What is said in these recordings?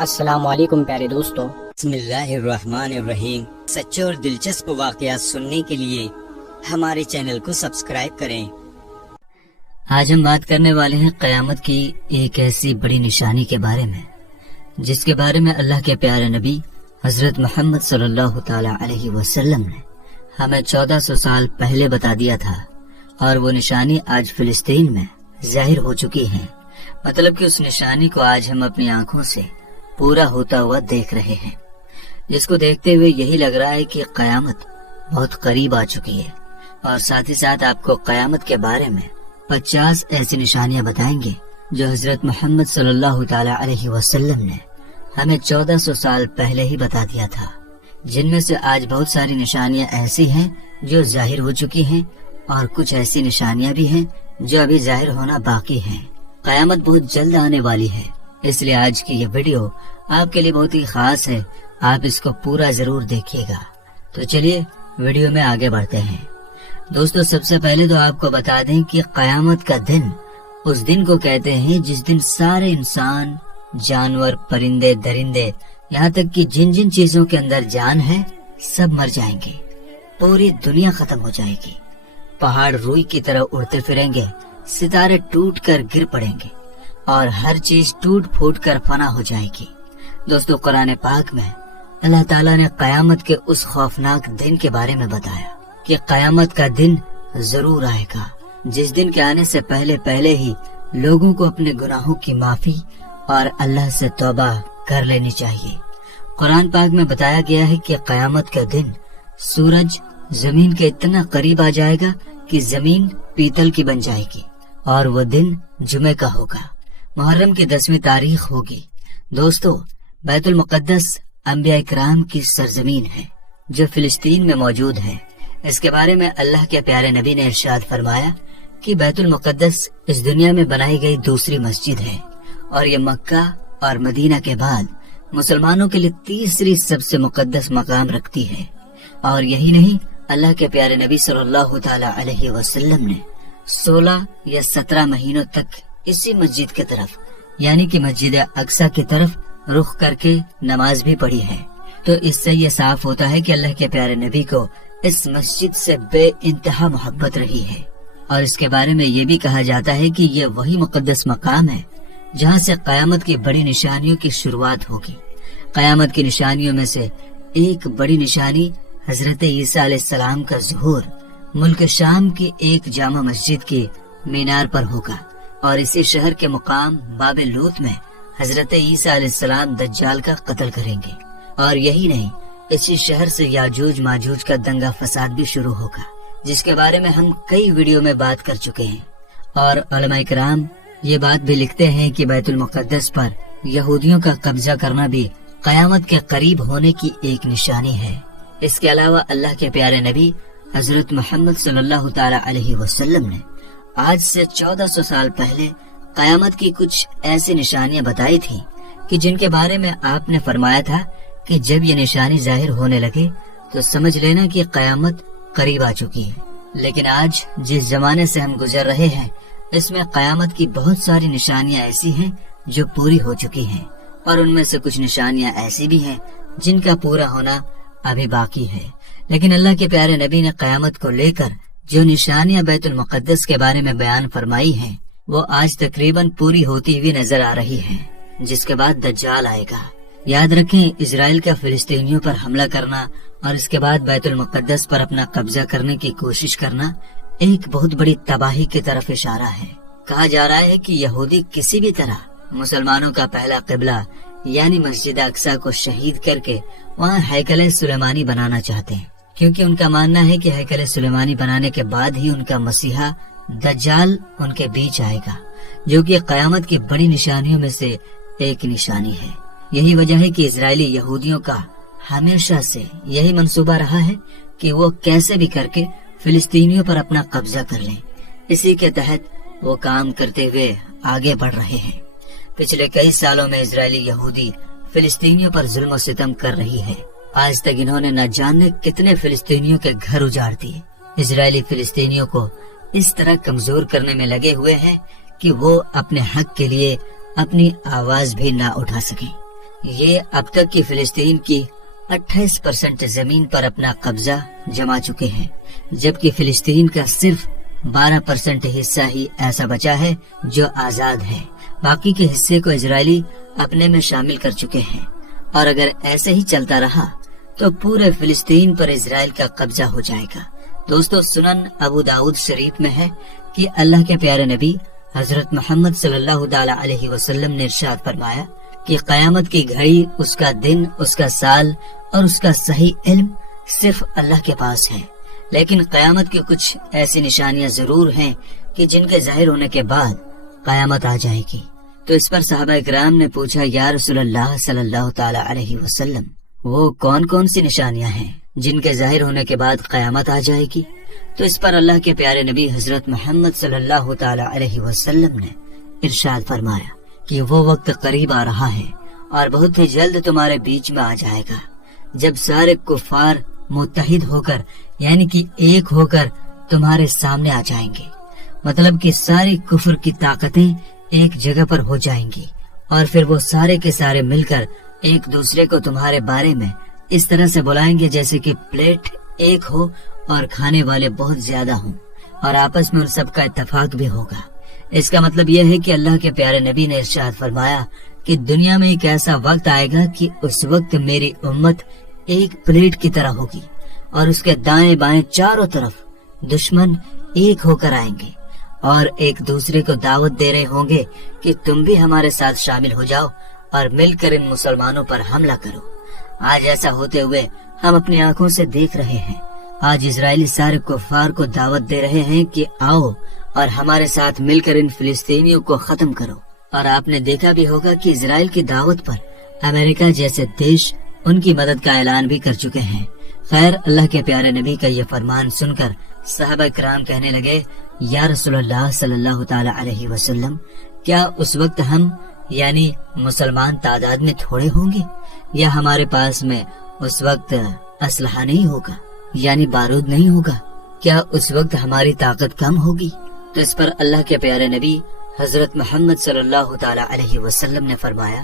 السلام علیکم پیارے دوستو۔ بسم اللہ الرحمن الرحیم۔ سچے اور دلچسپ واقعات سننے کے لیے ہمارے چینل کو سبسکرائب کریں۔ آج ہم بات کرنے والے ہیں قیامت کی ایک ایسی بڑی نشانی کے بارے میں جس کے بارے میں اللہ کے پیارے نبی حضرت محمد صلی اللہ تعالی علیہ وسلم نے ہمیں 1400 سال پہلے بتا دیا تھا، اور وہ نشانی آج فلسطین میں ظاہر ہو چکی ہے۔ مطلب کہ اس نشانی کو آج ہم اپنی آنکھوں سے پورا ہوتا ہوا دیکھ رہے ہیں، جس کو دیکھتے ہوئے یہی لگ رہا ہے کہ قیامت بہت قریب آ چکی ہے۔ اور ساتھ ہی ساتھ آپ کو قیامت کے بارے میں 50 ایسی نشانیاں بتائیں گے جو حضرت محمد صلی اللہ تعالی علیہ وسلم نے ہمیں 1400 سال پہلے ہی بتا دیا تھا، جن میں سے آج بہت ساری نشانیاں ایسی ہیں جو ظاہر ہو چکی ہیں، اور کچھ ایسی نشانیاں بھی ہیں جو ابھی ظاہر ہونا باقی ہیں۔ قیامت بہت جلد آنے والی ہے، اس لیے آج کی یہ ویڈیو آپ کے لیے بہت ہی خاص ہے، آپ اس کو پورا ضرور دیکھیے گا۔ تو چلیے ویڈیو میں آگے بڑھتے ہیں۔ دوستو، سب سے پہلے تو آپ کو بتا دیں کہ قیامت کا دن اس دن کو کہتے ہیں جس دن سارے انسان، جانور، پرندے، درندے، یہاں تک کہ جن جن چیزوں کے اندر جان ہے سب مر جائیں گے، پوری دنیا ختم ہو جائے گی، پہاڑ روئی کی طرح اڑتے پھریں گے، ستارے ٹوٹ کر گر پڑیں گے، اور ہر چیز ٹوٹ پھوٹ کر فنا ہو جائے گی۔ دوستو، قرآن پاک میں اللہ تعالیٰ نے قیامت کے اس خوفناک دن کے بارے میں بتایا کہ قیامت کا دن ضرور آئے گا، جس دن کے آنے سے پہلے ہی لوگوں کو اپنے گناہوں کی معافی اور اللہ سے توبہ کر لینی چاہیے۔ قرآن پاک میں بتایا گیا ہے کہ قیامت کا دن سورج زمین کے اتنا قریب آ جائے گا کہ زمین پیتل کی بن جائے گی، اور وہ دن جمعے کا ہوگا، محرم کی 10ویں تاریخ ہوگی۔ دوستو، بیت المقدس انبیاء کرام کی سرزمین ہے جو فلسطین میں موجود ہے۔ اس کے بارے میں اللہ کے پیارے نبی نے ارشاد فرمایا کہ بیت المقدس اس دنیا میں بنائی گئی دوسری مسجد ہے، اور یہ مکہ اور مدینہ کے بعد مسلمانوں کے لیے تیسری سب سے مقدس مقام رکھتی ہے۔ اور یہی نہیں، اللہ کے پیارے نبی صلی اللہ تعالی علیہ وسلم نے 16 یا 17 مہینوں تک اسی مسجد کی طرف، یعنی کہ مسجد اقصی کی طرف رخ کر کے نماز بھی پڑھی ہے۔ تو اس سے یہ صاف ہوتا ہے کہ اللہ کے پیارے نبی کو اس مسجد سے بے انتہا محبت رہی ہے، اور اس کے بارے میں یہ بھی کہا جاتا ہے کہ یہ وہی مقدس مقام ہے جہاں سے قیامت کی بڑی نشانیوں کی شروعات ہوگی۔ قیامت کی نشانیوں میں سے ایک بڑی نشانی حضرت عیسیٰ علیہ السلام کا ظہور ملک شام کی ایک جامع مسجد کی مینار پر ہوگا، اور اسی شہر کے مقام باب لوط میں حضرت عیسیٰ علیہ السلام دجال کا قتل کریں گے۔ اور یہی نہیں، اسی شہر سے یاجوج ماجوج کا دنگا فساد بھی شروع ہوگا، جس کے بارے میں ہم کئی ویڈیو میں بات کر چکے ہیں۔ اور علماء کرام یہ بات بھی لکھتے ہیں کہ بیت المقدس پر یہودیوں کا قبضہ کرنا بھی قیامت کے قریب ہونے کی ایک نشانی ہے۔ اس کے علاوہ اللہ کے پیارے نبی حضرت محمد صلی اللہ تعالی علیہ وسلم نے آج سے 1400 سال پہلے قیامت کی کچھ ایسی نشانیاں بتائی تھیں کہ جن کے بارے میں آپ نے فرمایا تھا کہ جب یہ نشانی ظاہر ہونے لگے تو سمجھ لینا کہ قیامت قریب آ چکی ہے۔ لیکن آج جس زمانے سے ہم گزر رہے ہیں، اس میں قیامت کی بہت ساری نشانیاں ایسی ہیں جو پوری ہو چکی ہیں، اور ان میں سے کچھ نشانیاں ایسی بھی ہیں جن کا پورا ہونا ابھی باقی ہے۔ لیکن اللہ کے پیارے نبی نے قیامت کو لے کر جو نشانیاں بیت المقدس کے بارے میں بیان فرمائی ہیں، وہ آج تقریباً پوری ہوتی ہوئی نظر آ رہی ہیں، جس کے بعد دجال آئے گا۔ یاد رکھیں، اسرائیل کا فلسطینیوں پر حملہ کرنا اور اس کے بعد بیت المقدس پر اپنا قبضہ کرنے کی کوشش کرنا ایک بہت بڑی تباہی کی طرف اشارہ ہے۔ کہا جا رہا ہے کہ یہودی کسی بھی طرح مسلمانوں کا پہلا قبلہ یعنی مسجد اقصی کو شہید کر کے وہاں ہیکل سلیمانی بنانا چاہتے ہیں، کیونکہ ان کا ماننا ہے کہ ہیکل سلیمانی بنانے کے بعد ہی ان کا مسیحا دجال ان کے بیچ آئے گا، جو کہ قیامت کی بڑی نشانیوں میں سے ایک نشانی ہے۔ یہی وجہ ہے کہ اسرائیلی یہودیوں کا ہمیشہ سے یہی منصوبہ رہا ہے کہ وہ کیسے بھی کر کے فلسطینیوں پر اپنا قبضہ کر لیں۔ اسی کے تحت وہ کام کرتے ہوئے آگے بڑھ رہے ہیں۔ پچھلے کئی سالوں میں اسرائیلی یہودی فلسطینیوں پر ظلم و ستم کر رہی ہے۔ آج تک انہوں نے نہ جانے کتنے فلسطینیوں کے گھر اجاڑ دیے۔ اسرائیلی فلسطینیوں کو اس طرح کمزور کرنے میں لگے ہوئے ہیں کہ وہ اپنے حق کے لیے اپنی آواز بھی نہ اٹھا سکیں۔ یہ اب تک کی فلسطین کی 28% زمین پر اپنا قبضہ جما چکے ہیں، جبکہ فلسطین کا صرف 12% حصہ ہی ایسا بچا ہے جو آزاد ہے۔ باقی کے حصے کو اسرائیلی اپنے میں شامل کر چکے ہیں، اور اگر ایسے ہی چلتا رہا تو پورے فلسطین پر اسرائیل کا قبضہ ہو جائے گا۔ دوستو، سنن ابو داؤد شریف میں ہے کہ اللہ کے پیارے نبی حضرت محمد صلی اللہ تعالی علیہ وسلم نے ارشاد فرمایا کہ قیامت کی گھڑی، اس کا دن، اس کا سال اور اس کا صحیح علم صرف اللہ کے پاس ہے، لیکن قیامت کی کچھ ایسی نشانیاں ضرور ہیں کہ جن کے ظاہر ہونے کے بعد قیامت آ جائے گی۔ تو اس پر صحابہ کرام نے پوچھا، یا رسول اللہ صلی اللہ تعالی علیہ وسلم، وہ کون کون سی نشانیاں ہیں جن کے ظاہر ہونے کے بعد قیامت آ جائے گی؟ تو اس پر اللہ کے پیارے نبی حضرت محمد صلی اللہ تعالی علیہ وسلم نے ارشاد فرمایا کہ وہ وقت قریب آ رہا ہے اور بہت ہی جلد تمہارے بیچ میں آ جائے گا، جب سارے کفار متحد ہو کر، یعنی کہ ایک ہو کر تمہارے سامنے آ جائیں گے۔ مطلب کہ ساری کفر کی طاقتیں ایک جگہ پر ہو جائیں گی، اور پھر وہ سارے کے سارے مل کر ایک دوسرے کو تمہارے بارے میں اس طرح سے بلائیں گے جیسے کہ پلیٹ ایک ہو اور کھانے والے بہت زیادہ ہوں، اور آپس میں ان سب کا اتفاق بھی ہوگا۔ اس کا مطلب یہ ہے کہ اللہ کے پیارے نبی نے ارشاد فرمایا کہ دنیا میں ایک ایسا وقت آئے گا کہ اس وقت میری امت ایک پلیٹ کی طرح ہوگی، اور اس کے دائیں بائیں چاروں طرف دشمن ایک ہو کر آئیں گے اور ایک دوسرے کو دعوت دے رہے ہوں گے کہ تم بھی ہمارے ساتھ شامل ہو جاؤ اور مل کر ان مسلمانوں پر حملہ کرو۔ آج ایسا ہوتے ہوئے ہم اپنی آنکھوں سے دیکھ رہے ہیں۔ آج اسرائیلی سارے کفار کو دعوت دے رہے ہیں کہ آؤ اور ہمارے ساتھ مل کر ان فلسطینیوں کو ختم کرو، اور آپ نے دیکھا بھی ہوگا کہ اسرائیل کی دعوت پر امریکہ جیسے دیش ان کی مدد کا اعلان بھی کر چکے ہیں۔ خیر، اللہ کے پیارے نبی کا یہ فرمان سن کر صحابہ کرام کہنے لگے، یا رسول اللہ صلی اللہ تعالی علیہ وسلم، کیا اس وقت ہم یعنی مسلمان تعداد میں تھوڑے ہوں گے، یا ہمارے پاس میں اس وقت اسلحہ نہیں ہوگا، یعنی بارود نہیں ہوگا؟ کیا اس وقت ہماری طاقت کم ہوگی؟ تو اس پر اللہ کے پیارے نبی حضرت محمد صلی اللہ تعالی علیہ وسلم نے فرمایا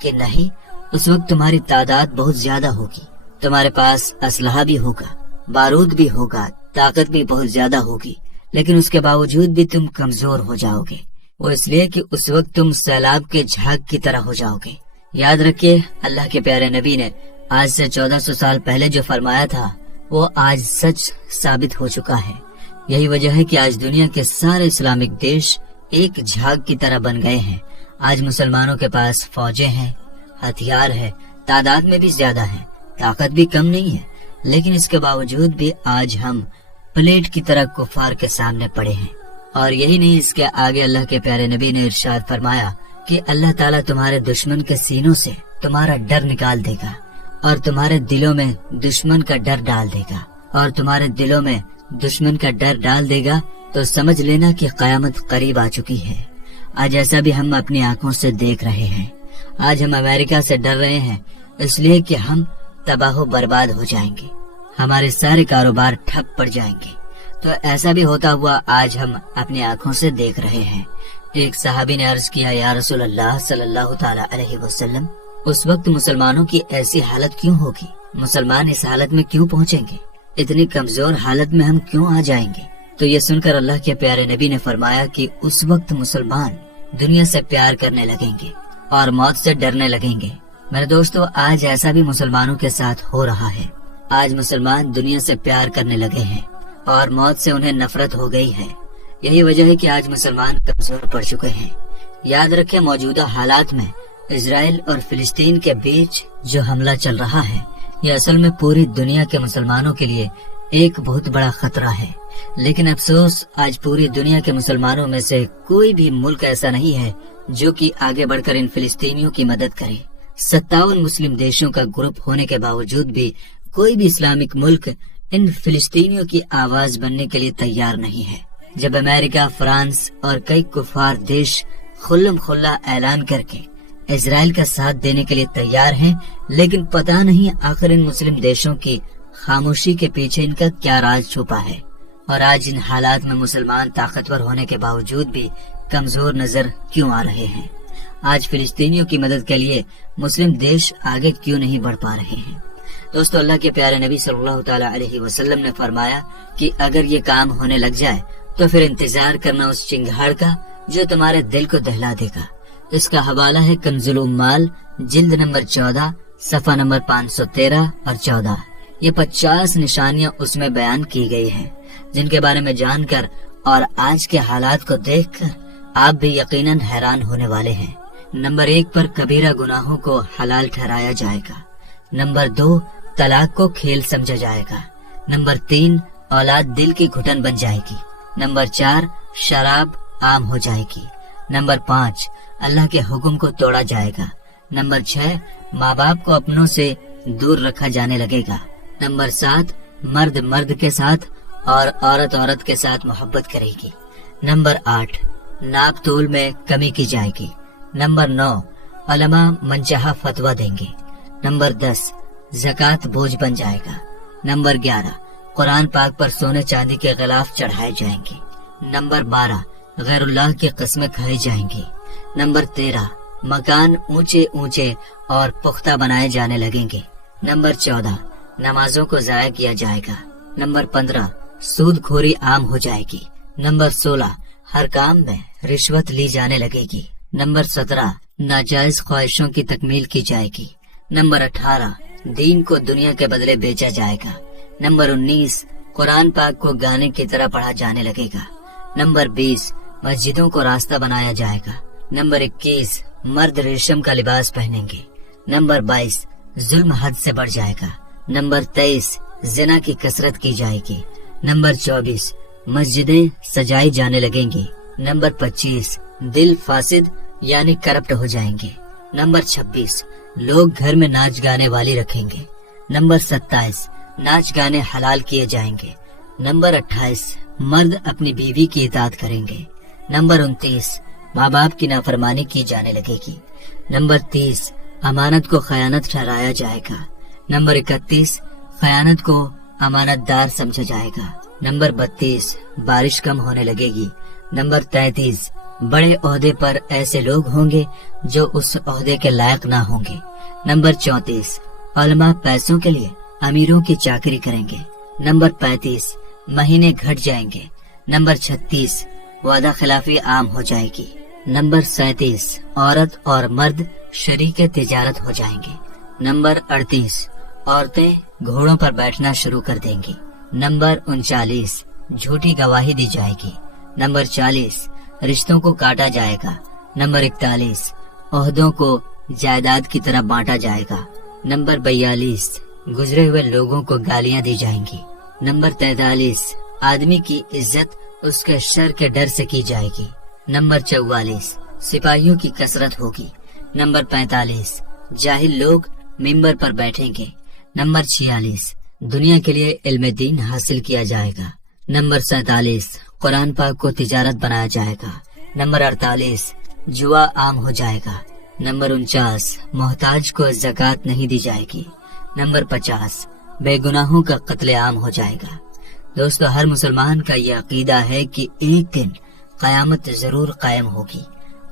کہ نہیں، اس وقت تمہاری تعداد بہت زیادہ ہوگی، تمہارے پاس اسلحہ بھی ہوگا، بارود بھی ہوگا، طاقت بھی بہت زیادہ ہوگی، لیکن اس کے باوجود بھی تم کمزور ہو جاؤ گے۔ وہ اس لیے کہ اس وقت تم سیلاب کے جھاگ کی طرح ہو جاؤ گے۔ یاد رکھیے، اللہ کے پیارے نبی نے آج سے 1400 سال پہلے جو فرمایا تھا وہ آج سچ ثابت ہو چکا ہے۔ یہی وجہ ہے کہ آج دنیا کے سارے اسلامک دیش ایک جھاگ کی طرح بن گئے ہیں۔ آج مسلمانوں کے پاس فوجیں ہیں، ہتھیار ہے، تعداد میں بھی زیادہ ہے، طاقت بھی کم نہیں ہے، لیکن اس کے باوجود بھی آج ہم پلیٹ کی طرح کفار کے سامنے پڑے ہیں۔ اور یہی نہیں، اس کے آگے اللہ کے پیارے نبی نے ارشاد فرمایا کہ اللہ تعالیٰ تمہارے دشمن کے سینوں سے تمہارا ڈر نکال دے گا، اور تمہارے دلوں میں دشمن کا ڈر ڈال دے گا، اور تمہارے دلوں میں دشمن کا ڈر ڈال دے گا تو سمجھ لینا کہ قیامت قریب آ چکی ہے۔ آج ایسا بھی ہم اپنی آنکھوں سے دیکھ رہے ہیں۔ آج ہم امریکہ سے ڈر رہے ہیں اس لیے کہ ہم تباہ و برباد ہو جائیں گے، ہمارے سارے کاروبار ٹھپ پڑ جائیں گے۔ تو ایسا بھی ہوتا ہوا آج ہم اپنی آنکھوں سے دیکھ رہے ہیں۔ ایک صحابی نے عرض کیا، یا رسول اللہ صلی اللہ تعالی علیہ وسلم، اس وقت مسلمانوں کی ایسی حالت کیوں ہوگی؟ مسلمان اس حالت میں کیوں پہنچیں گے؟ اتنی کمزور حالت میں ہم کیوں آ جائیں گے؟ تو یہ سن کر اللہ کے پیارے نبی نے فرمایا کہ اس وقت مسلمان دنیا سے پیار کرنے لگیں گے اور موت سے ڈرنے لگیں گے۔ میرے دوستو، آج ایسا بھی مسلمانوں کے ساتھ ہو رہا ہے۔ آج مسلمان دنیا سے پیار کرنے لگے ہیں اور موت سے انہیں نفرت ہو گئی ہے۔ یہی وجہ ہے کہ آج مسلمان کمزور پڑ چکے ہیں۔ یاد رکھیں، موجودہ حالات میں اسرائیل اور فلسطین کے بیچ جو حملہ چل رہا ہے، یہ اصل میں پوری دنیا کے مسلمانوں کے لیے ایک بہت بڑا خطرہ ہے۔ لیکن افسوس، آج پوری دنیا کے مسلمانوں میں سے کوئی بھی ملک ایسا نہیں ہے جو کہ آگے بڑھ کر ان فلسطینیوں کی مدد کرے۔ 57 مسلم دیشوں کا گروپ ہونے کے باوجود بھی کوئی بھی اسلامک ملک ان فلسطینیوں کی آواز بننے کے لیے تیار نہیں ہے۔ جب امریکہ، فرانس اور کئی کفار دیش خلم خلا اعلان کر کے اسرائیل کا ساتھ دینے کے لیے تیار ہیں، لیکن پتہ نہیں آخر ان مسلم دیشوں کی خاموشی کے پیچھے ان کا کیا راز چھپا ہے۔ اور آج ان حالات میں مسلمان طاقتور ہونے کے باوجود بھی کمزور نظر کیوں آ رہے ہیں؟ آج فلسطینیوں کی مدد کے لیے مسلم دیش آگے کیوں نہیں بڑھ پا رہے ہیں؟ دوستو، اللہ کے پیارے نبی صلی اللہ تعالیٰ علیہ وسلم نے فرمایا کہ اگر یہ کام ہونے لگ جائے تو پھر انتظار کرنا اس چنگھاڑ کا جو تمہارے دل کو دہلا دے گا۔ اس کا حوالہ ہے کنز الامال، جلد نمبر 14، صفحہ نمبر 513 اور 14۔ یہ 50 نشانیاں اس میں بیان کی گئی ہیں، جن کے بارے میں جان کر اور آج کے حالات کو دیکھ کر آپ بھی یقیناً حیران ہونے والے ہیں۔ نمبر 1 پر کبیرہ گناہوں کو حلال ٹھہرایا جائے گا۔ نمبر 2، طلاق کو کھیل سمجھا جائے گا۔ نمبر 3، اولاد دل کی گھٹن بن جائے گی۔ نمبر 4، شراب عام ہو جائے گی۔ نمبر 5، اللہ کے حکم کو توڑا جائے گا۔ نمبر 6، ماں باپ کو اپنوں سے دور رکھا جانے لگے گا۔ نمبر 7، مرد مرد کے ساتھ اور عورت عورت کے ساتھ محبت کرے گی۔ نمبر 8، ناپ تول میں کمی کی جائے گی۔ نمبر 9، علماء منچہا فتویٰ دیں گے۔ نمبر 10، زکوٰۃ بوجھ بن جائے گا۔ نمبر 11، قرآن پاک پر سونے چاندی کے غلاف چڑھائے جائیں گے۔ نمبر 12، غیر اللہ کی قسمیں کھائی جائیں گی۔ نمبر 13، مکان اونچے اونچے اور پختہ بنائے جانے لگیں گے۔ نمبر 14، نمازوں کو ضائع کیا جائے گا۔ نمبر 15، سود کھوری عام ہو جائے گی۔ نمبر 16، ہر کام میں رشوت لی جانے لگے گی۔ نمبر 17، ناجائز خواہشوں کی تکمیل کی جائے گی۔ نمبر 18، دین کو دنیا کے بدلے بیچا جائے گا۔ نمبر 19، قرآن پاک کو گانے کی طرح پڑھا جانے لگے گا۔ نمبر 20، مسجدوں کو راستہ بنایا جائے گا۔ نمبر 21، مرد ریشم کا لباس پہنیں گے۔ نمبر 22، ظلم حد سے بڑھ جائے گا۔ نمبر 23، زنا کی کثرت کی جائے گی۔ نمبر 24، مسجدیں سجائی جانے لگیں گی۔ نمبر 25، دل فاسد یعنی کرپٹ ہو جائیں گے۔ نمبر 26، لوگ گھر میں ناچ گانے والی رکھیں گے۔ نمبر 27، ناچ گانے حلال کیے جائیں گے۔ نمبر 28، مرد اپنی بیوی کی اطاعت کریں گے۔ نمبر 29، ماں باپ کی نافرمانی کی جانے لگے گی۔ نمبر 30، امانت کو خیانت ٹھہرایا جائے گا۔ نمبر 31، خیانت کو امانت دار سمجھا جائے گا۔ نمبر 32، بارش کم ہونے لگے گی۔ نمبر 33، بڑے عہدے پر ایسے لوگ ہوں گے جو اس عہدے کے لائق نہ ہوں گے۔ نمبر 34، علماء پیسوں کے لیے امیروں کی چاکری کریں گے۔ نمبر 35، مہینے گھٹ جائیں گے۔ نمبر 36، وعدہ خلافی عام ہو جائے گی۔ نمبر 37، عورت اور مرد شریک تجارت ہو جائیں گے۔ نمبر 38، عورتیں گھوڑوں پر بیٹھنا شروع کر دیں گی۔ نمبر 39، جھوٹی گواہی دی جائے گی۔ نمبر 40، رشتوں کو کاٹا جائے گا۔ نمبر 41، عہدوں کو جائیداد کی طرح بانٹا جائے گا۔ نمبر 42، گزرے ہوئے لوگوں کو گالیاں دی جائیں گی۔ نمبر 43، آدمی کی عزت اس کے شر کے ڈر سے کی جائے گی۔ نمبر 44، سپاہیوں کی کثرت ہوگی۔ نمبر 45، جاہل لوگ ممبر پر بیٹھیں گے۔ نمبر 46، دنیا کے لیے علم دین حاصل کیا جائے گا۔ نمبر 47، قرآن پاک کو تجارت بنایا جائے گا۔ نمبر 48، جوا عام ہو جائے گا۔ نمبر 49، محتاج کو زکوٰۃ نہیں دی جائے گی۔ نمبر 50، بے گناہوں کا قتل عام ہو جائے گا۔ دوستو، ہر مسلمان کا یہ عقیدہ ہے کہ ایک دن قیامت ضرور قائم ہوگی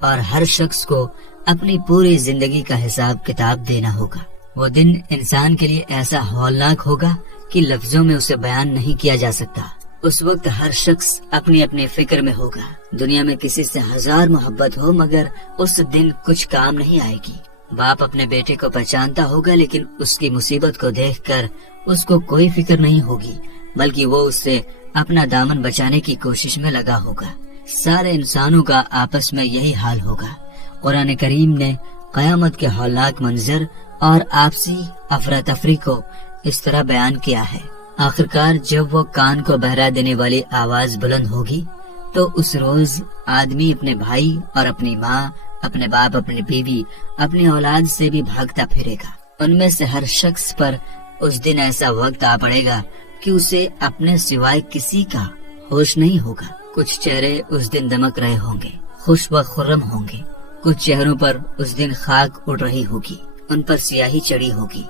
اور ہر شخص کو اپنی پوری زندگی کا حساب کتاب دینا ہوگا۔ وہ دن انسان کے لیے ایسا ہولناک ہوگا کہ لفظوں میں اسے بیان نہیں کیا جا سکتا۔ اس وقت ہر شخص اپنی اپنی فکر میں ہوگا۔ دنیا میں کسی سے 1000 محبت ہو مگر اس دن کچھ کام نہیں آئے گی۔ باپ اپنے بیٹے کو پہچانتا ہوگا لیکن اس کی مصیبت کو دیکھ کر اس کو کوئی فکر نہیں ہوگی، بلکہ وہ اس سے اپنا دامن بچانے کی کوشش میں لگا ہوگا۔ سارے انسانوں کا آپس میں یہی حال ہوگا۔ قرآن کریم نے قیامت کے ہولناک منظر اور آپسی افراتفری کو اس طرح بیان کیا ہے۔ آخرکار جب وہ کان کو بہرا دینے والی آواز بلند ہوگی تو اس روز آدمی اپنے بھائی اور اپنی ماں، اپنے باپ، اپنی بیوی، اپنی اولاد سے بھی بھاگتا پھرے گا۔ ان میں سے ہر شخص پر اس دن ایسا وقت آ پڑے گا کہ اسے اپنے سوائے کسی کا ہوش نہیں ہوگا۔ کچھ چہرے اس دن دمک رہے ہوں گے، خوش و خرم ہوں گے۔ کچھ چہروں پر اس دن خاک اڑ رہی ہوگی، ان پر سیاہی چڑھی ہوگی،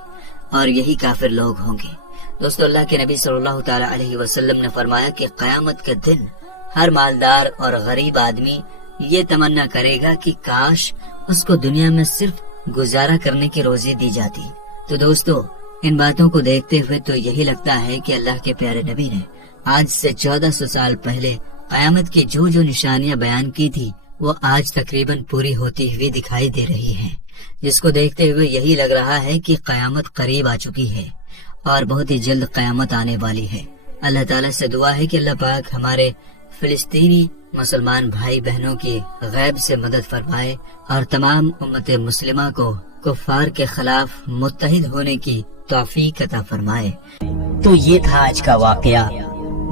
اور یہی کافر لوگ ہوں گے۔ دوستو، اللہ کے نبی صلی اللہ تعالی علیہ وسلم نے فرمایا کہ قیامت کے دن ہر مالدار اور غریب آدمی یہ تمنا کرے گا کہ کاش اس کو دنیا میں صرف گزارا کرنے کی روزی دی جاتی۔ تو دوستو، ان باتوں کو دیکھتے ہوئے تو یہی لگتا ہے کہ اللہ کے پیارے نبی نے آج سے 1400 سال پہلے قیامت کی جو نشانیاں بیان کی تھی وہ آج تقریباً پوری ہوتی ہوئی دکھائی دے رہی ہیں، جس کو دیکھتے ہوئے یہی لگ رہا ہے کہ قیامت قریب آ چکی ہے اور بہت ہی جلد قیامت آنے والی ہے۔ اللہ تعالیٰ سے دعا ہے کہ اللہ پاک ہمارے فلسطینی مسلمان بھائی بہنوں کی غیب سے مدد فرمائے اور تمام امت مسلمہ کو کفار کے خلاف متحد ہونے کی توفیق عطا فرمائے۔ تو یہ تھا آج کا واقعہ۔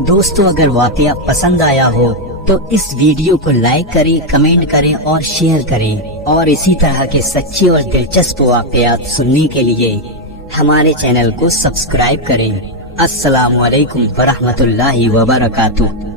دوستو، اگر واقعہ پسند آیا ہو تو اس ویڈیو کو لائک کریں، کمنٹ کریں اور شیئر کریں، اور اسی طرح کے سچے اور دلچسپ واقعات سننے کے لیے ہمارے چینل کو سبسکرائب کریں۔ السلام علیکم ورحمۃ اللہ وبرکاتہ۔